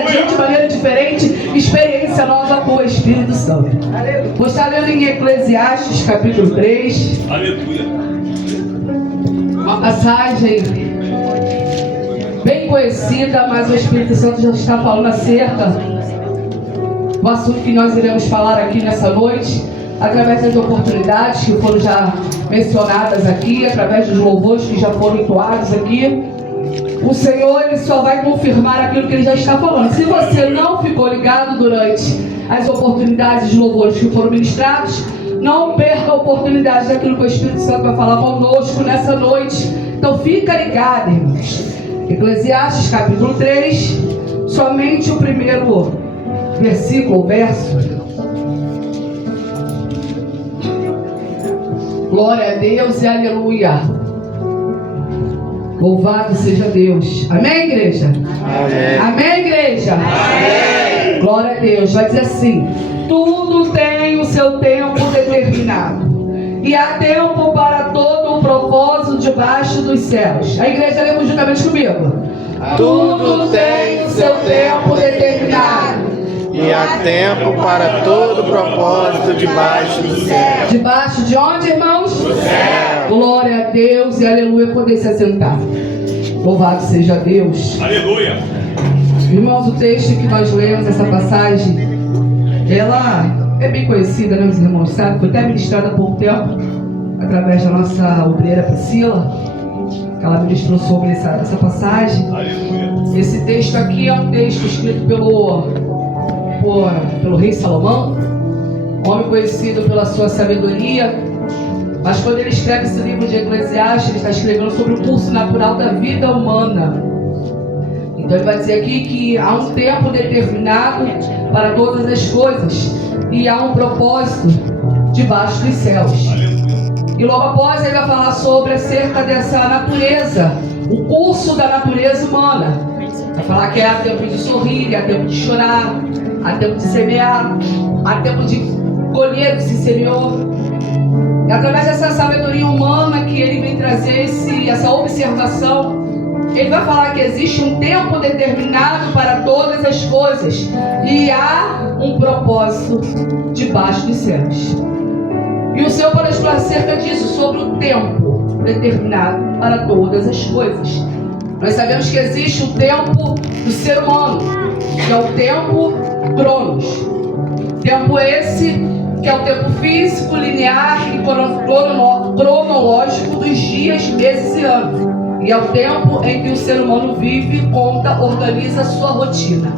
dia de maneira diferente, experiência nova com o Espírito Santo. Vou estar lendo em Eclesiastes, capítulo 3. Aleluia. Uma passagem bem conhecida, mas o Espírito Santo já está falando acerca do assunto que nós iremos falar aqui nessa noite, através das oportunidades que foram já mencionadas aqui, através dos louvores que já foram entoados aqui. O Senhor, Ele só vai confirmar aquilo que Ele já está falando. Se você não ficou ligado durante as oportunidades de louvores que foram ministrados, não perca a oportunidade daquilo que o Espírito Santo vai falar conosco nessa noite. Então fica ligado, irmãos. Eclesiastes capítulo 3, somente o primeiro versículo, ou verso. Glória a Deus e aleluia. Louvado seja Deus. Amém, igreja? Amém. Amém, igreja? Amém. Glória a Deus. Vai dizer assim: tudo tem o seu tempo determinado, e há tempo para todo o propósito debaixo dos céus. A igreja lê juntamente comigo. Tudo tem o seu tempo determinado, e há tempo para todo propósito debaixo do céu. Debaixo de onde, irmãos? Do céu. Glória a Deus e aleluia. Poder se assentar. Louvado seja Deus. Aleluia. Irmãos, o texto que nós lemos, essa passagem, ela é bem conhecida, né, meus irmãos? Sabe? Foi até ministrada há pouco tempo, através da nossa obreira Priscila, que ela ministrou sobre essa passagem. Aleluia. Esse texto aqui é um texto escrito pelo rei Salomão, homem conhecido pela sua sabedoria. Mas quando ele escreve esse livro de Eclesiastes, ele está escrevendo sobre o curso natural da vida humana. Então ele vai dizer aqui que há um tempo determinado para todas as coisas, e há um propósito debaixo dos céus. E logo após ele vai falar sobre acerca dessa natureza, o curso da natureza humana. Vai falar que há tempo de sorrir, há tempo de chorar, há tempo de semear, há tempo de colher o que se semeou. E através dessa sabedoria humana que ele vem trazer essa observação, ele vai falar que existe um tempo determinado para todas as coisas, e há um propósito debaixo dos céus. E o Senhor vai falar acerca disso, sobre o tempo determinado para todas as coisas. Nós sabemos que existe o tempo do ser humano, que é o tempo Cronos. Tempo esse que é o tempo físico, linear e cronológico dos dias, meses e anos. E é o tempo em que o ser humano vive, conta, organiza a sua rotina.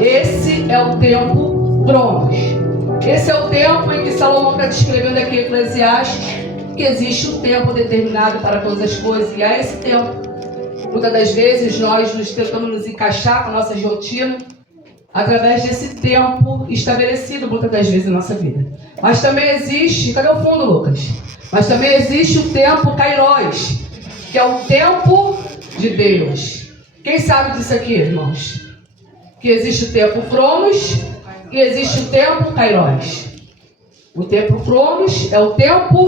Esse é o tempo Cronos. Esse é o tempo em que Salomão está descrevendo aqui em Eclesiastes, que existe um tempo determinado para todas as coisas. E há esse tempo. Muitas das vezes nós tentamos nos encaixar com nossas rotinas através desse tempo estabelecido, muitas das vezes, na nossa vida. Mas também existe, cadê o fundo, Lucas? Mas também existe o tempo Kairos, que é o tempo de Deus. Quem sabe disso aqui, irmãos? Que existe o tempo Cronos e existe o tempo Kairos. O tempo Cronos é o tempo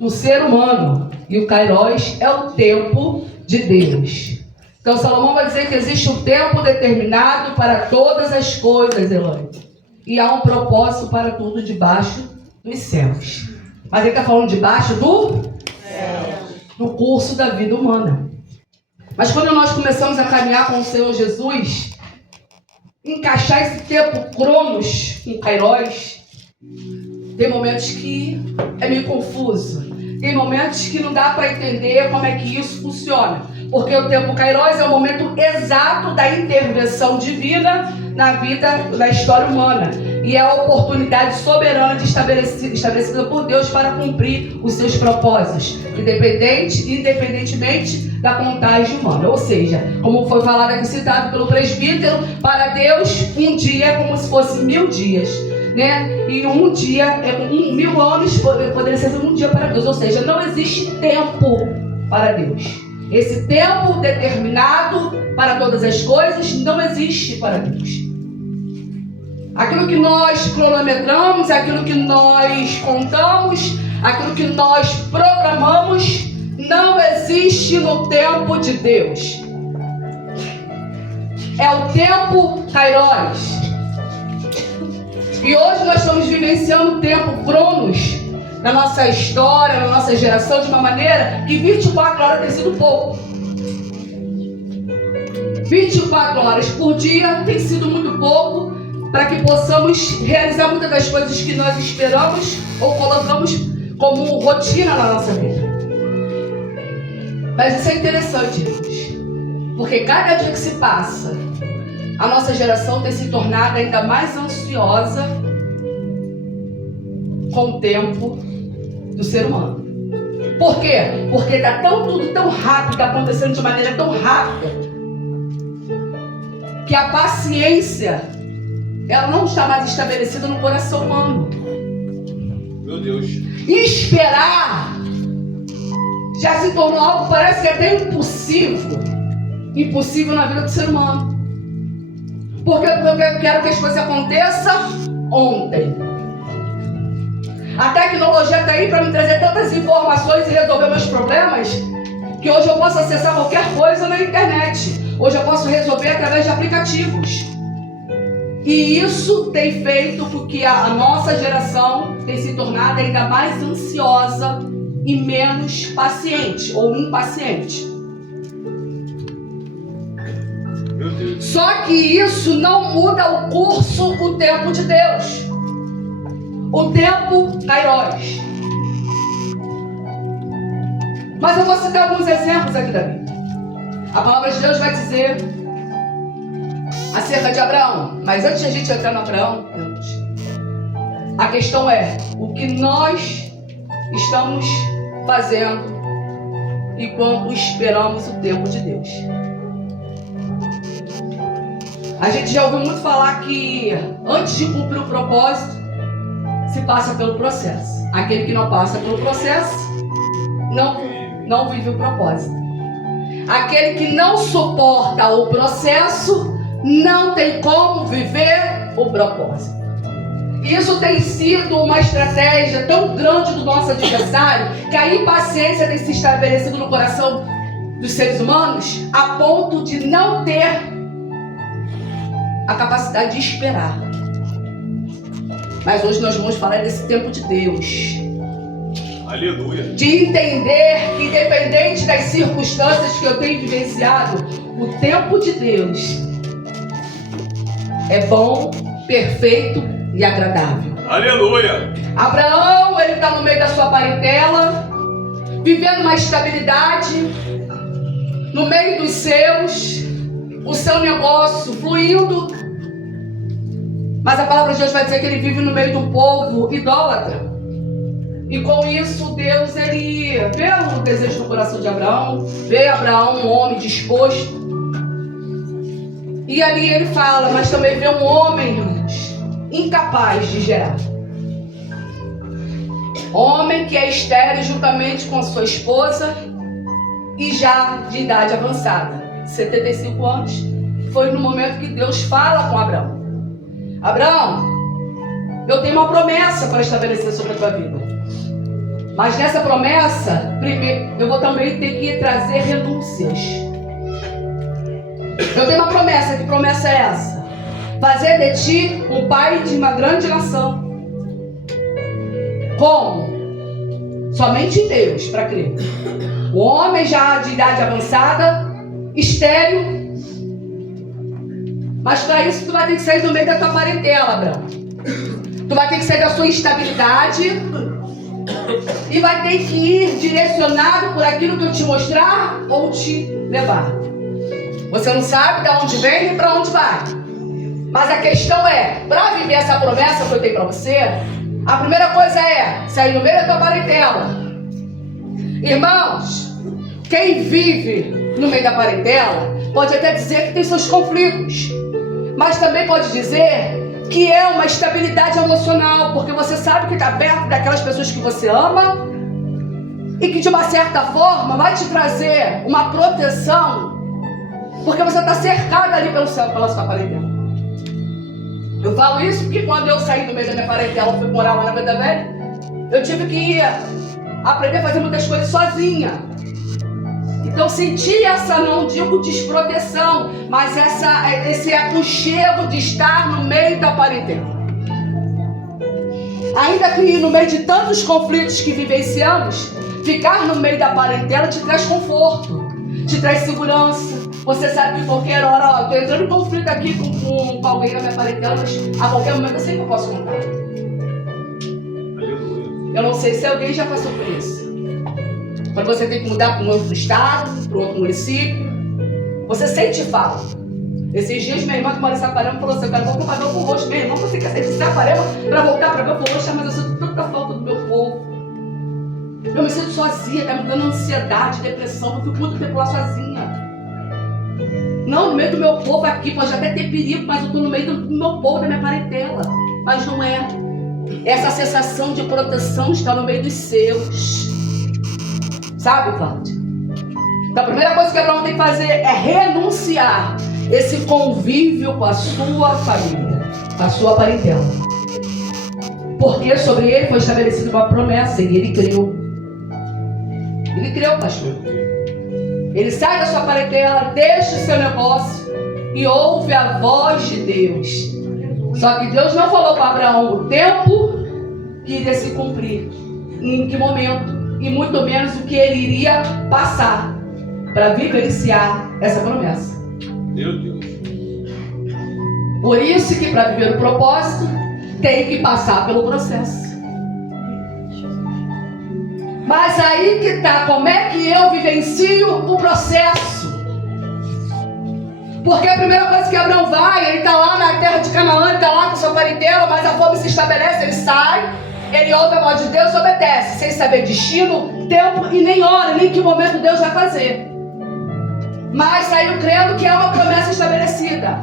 do ser humano, e o Kairos é o tempo de Deus. Então Salomão vai dizer que existe um tempo determinado para todas as coisas, Elane. E há um propósito para tudo debaixo dos céus. Mas ele está falando debaixo do curso da vida humana. Mas quando nós começamos a caminhar com o Senhor Jesus, encaixar esse tempo Cronos com Kairos, tem momentos que é meio confuso. Tem momentos que não dá para entender como é que isso funciona. Porque o tempo Kairos é o momento exato da intervenção divina na vida, na história humana. E é a oportunidade soberana estabelecida por Deus para cumprir os seus propósitos, independentemente da contagem humana. Ou seja, como foi falado aqui, citado pelo presbítero, para Deus um dia é como se fosse 1000 dias. Né? E um dia, 1000 anos poderia ser um dia para Deus. Ou seja, não existe tempo para Deus. Esse tempo determinado para todas as coisas não existe para Deus. Aquilo que nós cronometramos, aquilo que nós contamos, aquilo que nós programamos, não existe no tempo de Deus. É o tempo Kairos. E hoje nós estamos vivenciando o tempo Cronos na nossa história, na nossa geração, de uma maneira que 24 horas tem sido pouco. 24 horas por dia tem sido muito pouco para que possamos realizar muitas das coisas que nós esperamos ou colocamos como rotina na nossa vida. Mas isso é interessante, irmãos, porque cada dia que se passa, a nossa geração tem se tornado ainda mais ansiosa com o tempo do ser humano. Por quê? Porque está tudo tão rápido, acontecendo de maneira tão rápida, que a paciência, ela não está mais estabelecida no coração humano. Meu Deus. E esperar já se tornou algo, parece que até impossível. Impossível na vida do ser humano. Porque eu quero que as coisas aconteçam ontem. A tecnologia está aí para me trazer tantas informações e resolver meus problemas, que hoje eu posso acessar qualquer coisa na internet. Hoje eu posso resolver através de aplicativos. E isso tem feito com que a nossa geração tenha se tornado ainda mais ansiosa e menos paciente ou impaciente. Meu Deus. Só que isso não muda o curso, o tempo de Deus. O tempo Kairos. Mas eu vou citar alguns exemplos aqui da Bíblia. A palavra de Deus vai dizer acerca de Abraão. Mas antes de a gente entrar no Abraão, a questão é o que nós estamos fazendo enquanto esperamos o tempo de Deus. A gente já ouviu muito falar que antes de cumprir o propósito, se passa pelo processo. Aquele que não passa pelo processo não vive o propósito. Aquele que não suporta o processo não tem como viver o propósito. Isso tem sido uma estratégia tão grande do nosso adversário, que a impaciência tem se estabelecido no coração dos seres humanos a ponto de não ter a capacidade de esperar. Mas hoje nós vamos falar desse tempo de Deus. Aleluia. De entender que, independente das circunstâncias que eu tenho vivenciado, o tempo de Deus é bom, perfeito e agradável. Aleluia. Abraão, ele está no meio da sua parentela, vivendo uma estabilidade, no meio dos seus, o seu negócio fluindo. Mas a palavra de Deus vai dizer que ele vive no meio de um povo idólatra. E com isso, Deus, ele vê o desejo do coração de Abraão, vê Abraão um homem disposto. E ali ele fala, mas também vê um homem, irmãos, incapaz de gerar. Homem que é estéril juntamente com a sua esposa e já de idade avançada, 75 anos. Foi no momento que Deus fala com Abraão. Abraão, eu tenho uma promessa para estabelecer sobre a tua vida. Mas nessa promessa, primeiro, eu vou também ter que trazer renúncias. Eu tenho uma promessa, que promessa é essa? Fazer de ti um pai de uma grande nação. Como? Somente em Deus, para crer. O homem já de idade avançada, estéril. Mas para isso tu vai ter que sair do meio da tua parentela, Abraão. Tu vai ter que sair da sua instabilidade e vai ter que ir direcionado por aquilo que eu te mostrar ou te levar. Você não sabe de onde vem e para onde vai. Mas a questão é, para viver essa promessa que eu tenho para você, a primeira coisa é sair no meio da tua parentela. Irmãos, quem vive no meio da parentela pode até dizer que tem seus conflitos, mas também pode dizer que é uma estabilidade emocional, porque você sabe que está perto daquelas pessoas que você ama e que de uma certa forma vai te trazer uma proteção, porque você está cercado ali pela sua parentela. Eu falo isso porque quando eu saí do meio da minha parentela, fui morar lá na Venda Velha, eu tive que aprender a fazer muitas coisas sozinha. Então senti essa, não digo desproteção, mas esse aconchego de estar no meio da parentela. Ainda que no meio de tantos conflitos que vivenciamos, ficar no meio da parentela te traz conforto, te traz segurança. Você sabe que qualquer hora, estou entrando em conflito aqui com alguém na minha parentela, mas a qualquer momento eu sei que eu posso contar. Eu não sei se alguém já passou por isso. Quando você tem que mudar para um outro estado, para um outro município, você sente falta. Esses dias minha irmã que mora em Saquarema falou assim: eu quero voltar para ver o rosto. Meu irmão, você quer sair de Saquarema para voltar para ver o rosto? Mas eu sinto tanta falta do meu povo. Eu me sinto sozinha, está me dando ansiedade, depressão. Eu fico muito tempo lá sozinha. Não no meio do meu povo aqui, pode até ter perigo, mas eu estou no meio do meu povo, da minha parentela. Mas não é. Essa sensação de proteção está no meio dos seus. Sabe, Cláudia? Então a primeira coisa que Abraão tem que fazer é renunciar esse convívio com a sua família, com a sua parentela. Porque sobre ele foi estabelecida uma promessa e ele creu. Ele creu, pastor. Ele sai da sua parentela, deixa o seu negócio e ouve a voz de Deus. Só que Deus não falou para Abraão o tempo que iria se cumprir, em que momento, e muito menos o que ele iria passar para vivenciar essa promessa. Meu Deus. Por isso que para viver o propósito tem que passar pelo processo. Mas aí que tá, como é que eu vivencio o processo? Porque a primeira coisa que Abraão vai, ele está lá na terra de Canaã, ele está lá com sua parentela, mas a fome se estabelece, ele sai, ele ouve a voz de Deus e obedece, sem saber destino, tempo e nem hora, nem que momento Deus vai fazer. Mas saiu crendo que é uma promessa estabelecida.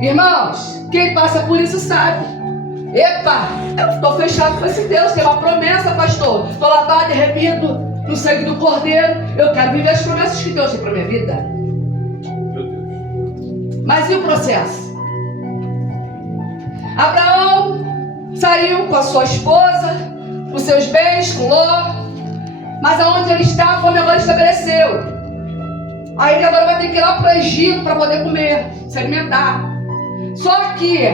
Irmãos, quem passa por isso sabe. Epa, eu estou fechado com esse Deus, tem uma promessa, pastor. Estou lavado e remido no sangue do Cordeiro. Eu quero viver as promessas que Deus tem para minha vida. Meu Deus. Mas e o processo? Abraão saiu com a sua esposa, com seus bens, com Ló. Mas aonde ele está, a fome agora estabeleceu. Aí ele agora vai ter que ir lá para o Egito para poder comer, se alimentar. Só que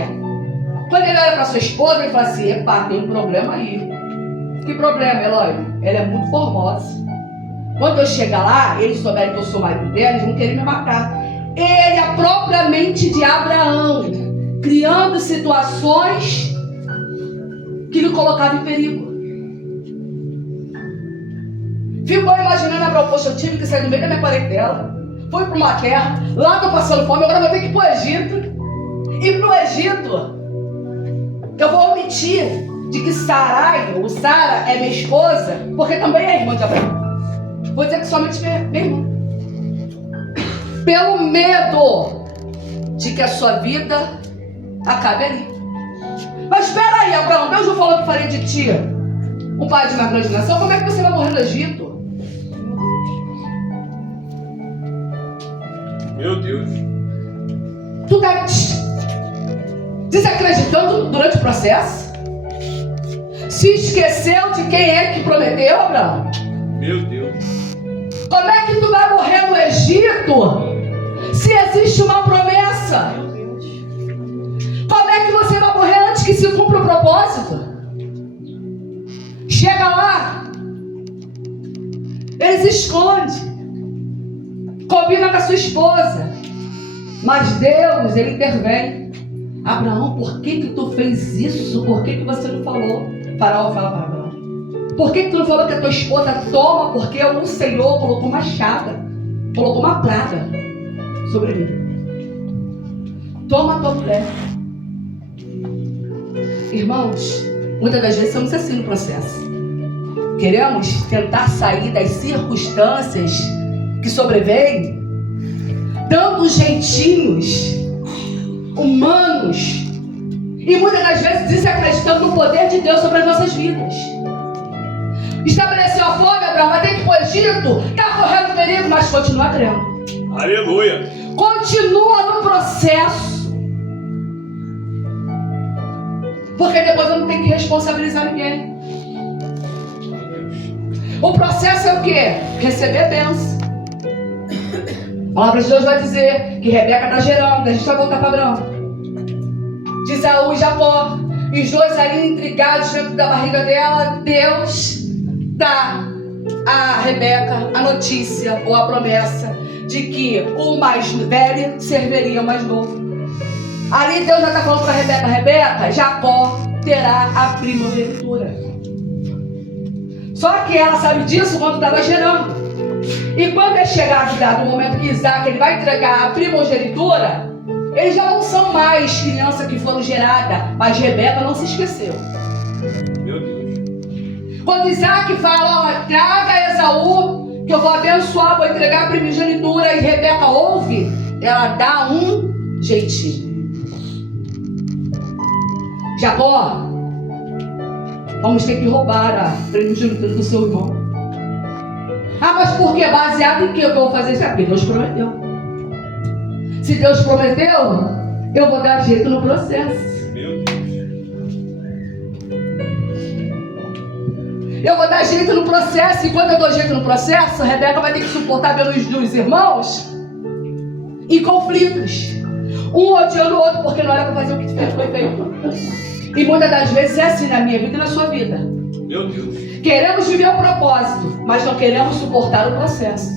quando ele olha para sua esposa, ele fala assim: epa, tem um problema aí. Que problema, Eloy? Ela é muito formosa. Quando eu chegar lá, eles souberem que eu sou marido dela, eles vão querer me matar. Ele, a própria mente de Abraão, criando situações que lhe colocavam em perigo. Ficou imaginando Abraão: poxa, eu tive que sair do meio da minha parentela, fui para uma terra, lá estou passando fome, agora vou ter que ir para o Egito. E para o Egito, eu vou omitir de que Sarai, ou Sara, é minha esposa, porque também é irmã de Abraão. Vou dizer que somente minha irmã. Pelo medo de que a sua vida acabe ali. Mas espera aí, Abraão, Deus não falou que faria de ti um pai de uma grande nação? Como é que você vai morrer no Egito? Meu Deus. Tu está desacreditando durante o processo? Se esqueceu de quem é que prometeu, Abraão? Meu Deus. Como é que tu vai morrer no Egito se existe uma promessa? Como é que você vai morrer antes que se cumpra o propósito? Chega lá, eles escondem, combina com a sua esposa, mas Deus, ele intervém. Abraão, por que tu fez isso? Por que você não falou? Faraó fala para Abraão: por que tu não falou que a tua esposa toma? Porque o Senhor colocou uma chaga, colocou uma praga sobre mim. Toma a tua mulher. Irmãos, muitas das vezes somos assim no processo. Queremos tentar sair das circunstâncias que sobrevêm, dando jeitinhos humanos e muitas das vezes desacreditando no poder de Deus sobre as nossas vidas. Estabeleceu a fome, Abraão, vai ter que ir para o Egito, está correndo perigo, mas continua crendo. Aleluia. Continua no processo, porque depois eu não tenho que responsabilizar ninguém. O processo é o quê? Receber bênção. A palavra de Deus vai dizer que Rebeca está gerando. A gente vai voltar para Abraão. De Esaú e Jacó. E os dois ali intrigados dentro da barriga dela. Deus dá a Rebeca a notícia ou a promessa de que o mais velho serviria o mais novo. Ali Deus já está falando para Rebeca: Rebeca, Jacó terá a primogenitura. Só que ela sabe disso quando estava gerando. E quando é chegado o momento que Isaac ele vai entregar a primogenitura, eles já não são mais crianças que foram geradas, mas Rebeca não se esqueceu. Meu Deus. Quando Isaac fala: ó, traga Esaú, que eu vou abençoar, vou entregar a primogenitura, e Rebeca ouve, ela dá um jeitinho. Jacó, vamos ter que roubar a primogenitura do seu irmão. Ah, mas por quê? Baseado em que eu vou fazer isso? Porque Deus prometeu. Se Deus prometeu, eu vou dar jeito no processo. Meu Deus. Eu vou dar jeito no processo. E quando eu dou jeito no processo, a Rebeca vai ter que suportar pelos dois irmãos e conflitos. Um odiando o outro porque não era para fazer o que foi feito. E muitas das vezes é assim na minha vida e na sua vida. Meu Deus. Queremos viver o propósito, mas não queremos suportar o processo.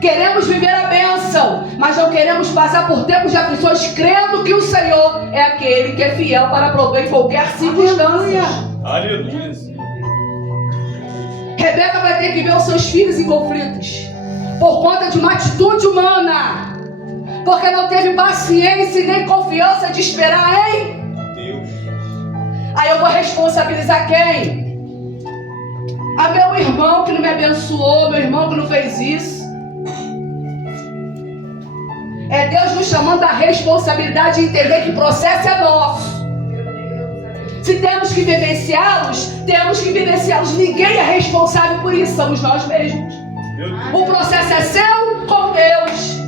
Queremos viver a bênção, mas não queremos passar por tempos de aflições, crendo que o Senhor é aquele que é fiel para prover em qualquer circunstância. Aleluia. Rebeca vai ter que ver os seus filhos em conflitos por conta de uma atitude humana, porque não teve paciência e nem confiança de esperar em Deus. Aí eu vou responsabilizar quem? A meu irmão que não me abençoou, meu irmão que não fez isso. É Deus nos chamando à responsabilidade de entender que o processo é nosso. Se temos que vivenciá-los, temos que vivenciá-los. Ninguém é responsável por isso, somos nós mesmos. O processo é seu com Deus.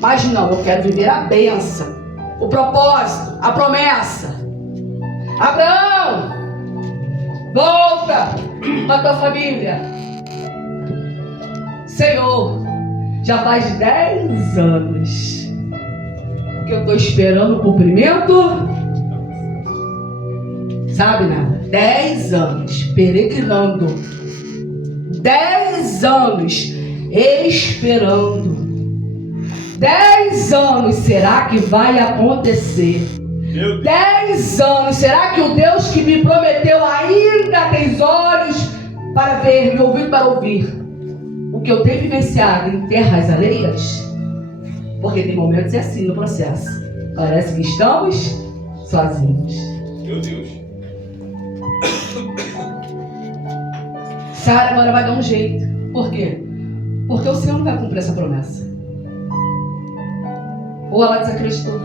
Mas não, eu quero viver a bênção, o propósito, a promessa. Abraão, volta com a tua família. Senhor, já faz 10 anos que eu estou esperando o cumprimento. Sabe nada? 10 anos peregrinando. 10 anos esperando. 10 anos, será que vai acontecer? 10 anos, será que o Deus que me prometeu ainda tem olhos para ver e ouvido para ouvir o que eu tenho vivenciado em terras alheias? Porque tem momentos assim no processo. Parece que estamos sozinhos. Meu Deus. Sara agora vai dar um jeito. Por quê? Porque o Senhor não vai cumprir essa promessa. Ou ela desacreditou.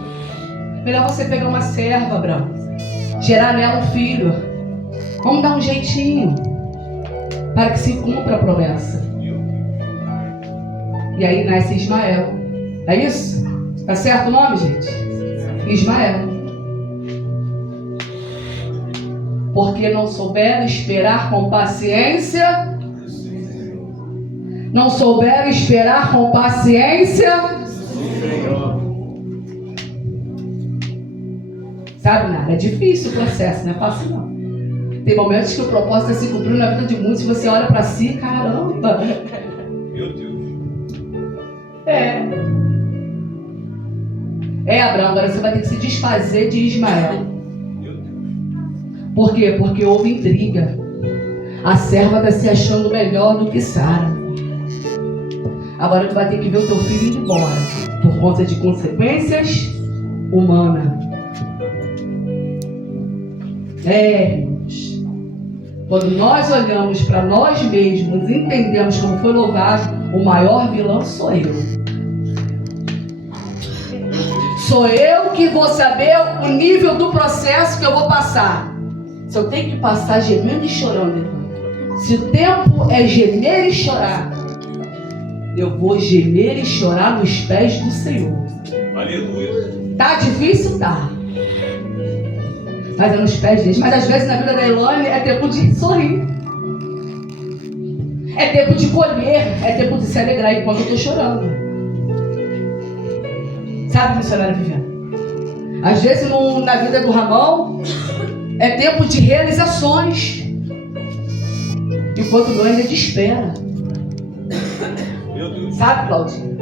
Melhor você pegar uma serva, Abraão, gerar nela um filho. Vamos dar um jeitinho para que se cumpra a promessa. E aí nasce Ismael. É isso? Tá certo o nome, gente? Ismael. Porque não souberam esperar com paciência. Não souberam esperar com paciência. Sabe nada? É difícil o processo, não é fácil não. Tem momentos que o propósito é se cumprir na vida de muitos. Se você olha para si, caramba. Meu Deus. Abraão, agora você vai ter que se desfazer de Ismael. Meu Deus. Por quê? Porque houve intriga. A serva está se achando melhor do que Sara. Agora tu vai ter que ver o teu filho indo embora por conta de consequências humanas. Quando nós olhamos para nós mesmos, entendemos como foi louvado, o maior vilão sou eu. Sou eu que vou saber o nível do processo que eu vou passar. Se eu tenho que passar gemendo e chorando, se o tempo é gemer e chorar, eu vou gemer e chorar nos pés do Senhor. Aleluia. Tá difícil? Tá. mas é nos pés deles. Mas às vezes na vida da Elaine é tempo de sorrir. É tempo de colher, é tempo de se alegrar enquanto eu estou chorando. Sabe, missionária Viviane? Às vezes na vida do Ramon é tempo de realizações, enquanto o meu ainda é de espera. Sabe, Claudinho?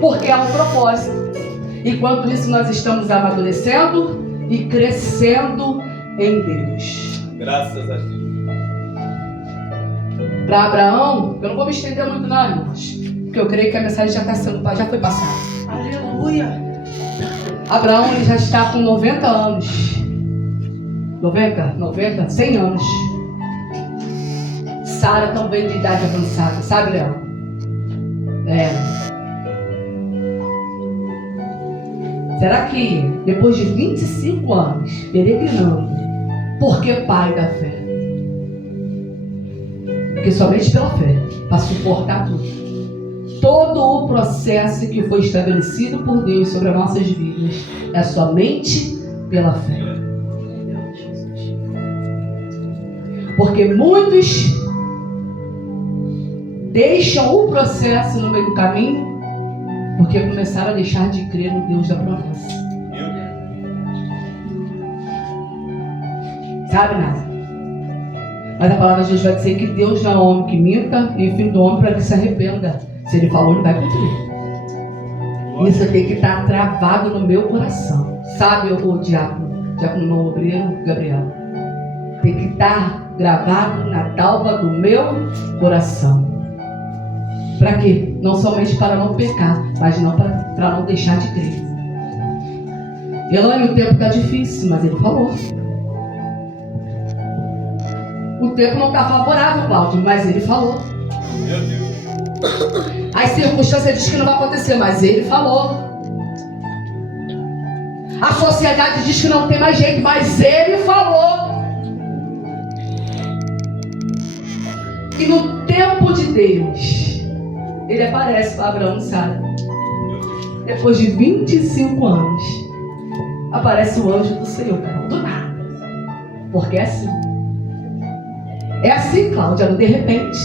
Porque há um propósito. Enquanto isso nós estamos amadurecendo e crescendo em Deus. Graças a Deus. Para Abraão, eu não vou me estender muito não, irmãos, porque eu creio que a mensagem já foi passada. Aleluia. Abraão ele já está com 90 anos. 90, 100 anos. Sara também de idade avançada, sabe, Léo? Será que depois de 25 anos peregrinando, por que pai da fé? Porque somente pela fé, para suportar tudo. Todo o processo que foi estabelecido por Deus sobre as nossas vidas é somente pela fé. Porque muitos deixam o processo no meio do caminho porque começaram a deixar de crer no Deus da promessa. Sabe nada? Mas a palavra de Deus vai dizer que Deus não é homem que minta, nem filho do homem para que se arrependa. Se ele falou, ele vai cumprir. Isso tem que estar travado no meu coração. Sabe, o diácono meu obreiro, Gabriel? Tem que estar gravado na tábua do meu coração. Para quê? Não somente para não pecar, mas não para não deixar de crer. Elaine, o tempo está difícil, mas ele falou. O tempo não está favorável, Cláudio, mas ele falou. Meu Deus. As circunstâncias dizem que não vai acontecer, mas ele falou. A sociedade diz que não tem mais jeito, mas ele falou. E no tempo de Deus, ele aparece para Abraão e Sara. Depois de 25 anos, aparece o anjo do Senhor, do nada. Porque é assim. É assim, Cláudia, de repente.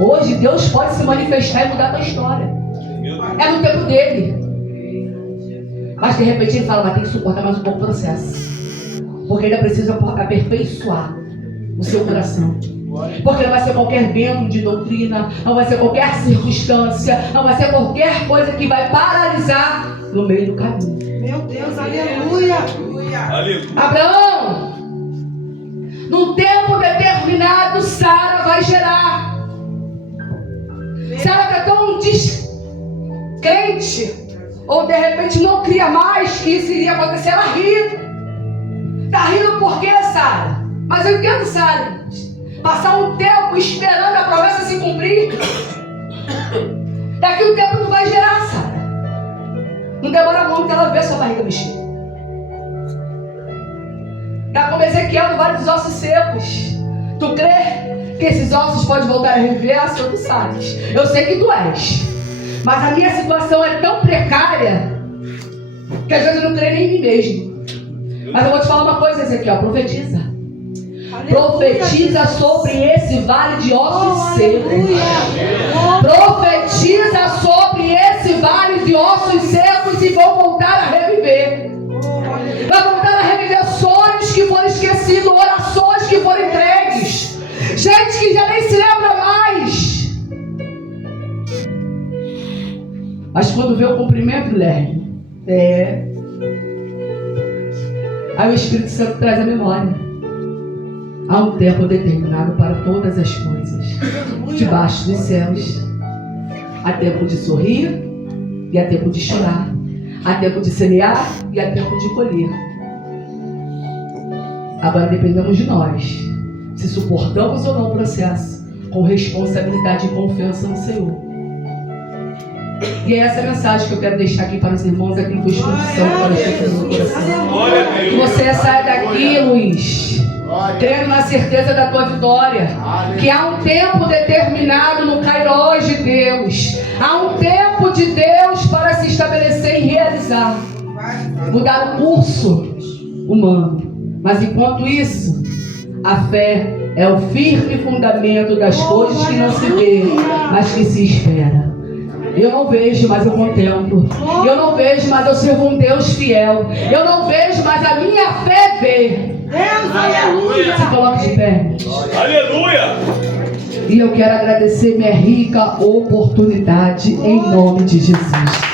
Hoje Deus pode se manifestar e mudar a tua história. É no tempo dele. Mas de repente ele fala, vai ter que suportar mais um pouco o processo. Porque ainda precisa aperfeiçoar o seu coração. Porque não vai ser qualquer vento de doutrina, não vai ser qualquer circunstância, não vai ser qualquer coisa que vai paralisar no meio do caminho. Meu Deus, aleluia. Abraão, num tempo determinado, Sara vai gerar. Sara está tão descrente, ou de repente não cria mais que isso iria acontecer, ela ri. Está rindo por quê, Sara? Mas eu entendo, Sara. Passar um tempo esperando a promessa se cumprir. Daqui um tempo tu vai gerar, Sara. Não demora muito ela ver sua barriga mexer. Está como Ezequiel no Vale dos Ossos Secos. Tu crê que esses ossos podem voltar a reviver? Tu sabes. Eu sei que tu és. Mas a minha situação é tão precária que às vezes eu não creio nem em mim mesmo. Mas eu vou te falar uma coisa, Ezequiel. Profetiza. Profetiza sobre esse vale de ossos secos. Profetiza sobre esse vale de ossos secos e vão voltar a reviver. Vai voltar a reviver sonhos que foram esquecidos, orações que foram entregues. Gente que já nem se lembra mais. Mas quando vê o cumprimento, Guilherme, aí o Espírito Santo traz a memória. Há um tempo determinado para todas as coisas, debaixo dos céus. Há tempo de sorrir e há tempo de chorar. Há tempo de semear e há tempo de colher. Agora dependemos de nós, se suportamos ou não o processo, com responsabilidade e confiança no Senhor. E é essa mensagem que eu quero deixar aqui para os irmãos, aquilo que o Espírito Santo para o no coração. Que você saia daqui, Luiz, crendo na certeza da tua vitória. Que há um tempo determinado no Kairos de Deus. Há um tempo de Deus para se estabelecer e realizar. Mudar o curso humano. Mas enquanto isso, a fé é o firme fundamento das coisas que não se vê, mas que se espera. Eu não vejo, mas eu contemplo. Eu não vejo, mas eu sirvo um Deus fiel. Eu não vejo, mas a minha fé vê. Deus, aleluia. Se coloque de pé. Aleluia! E eu quero agradecer minha rica oportunidade em nome de Jesus.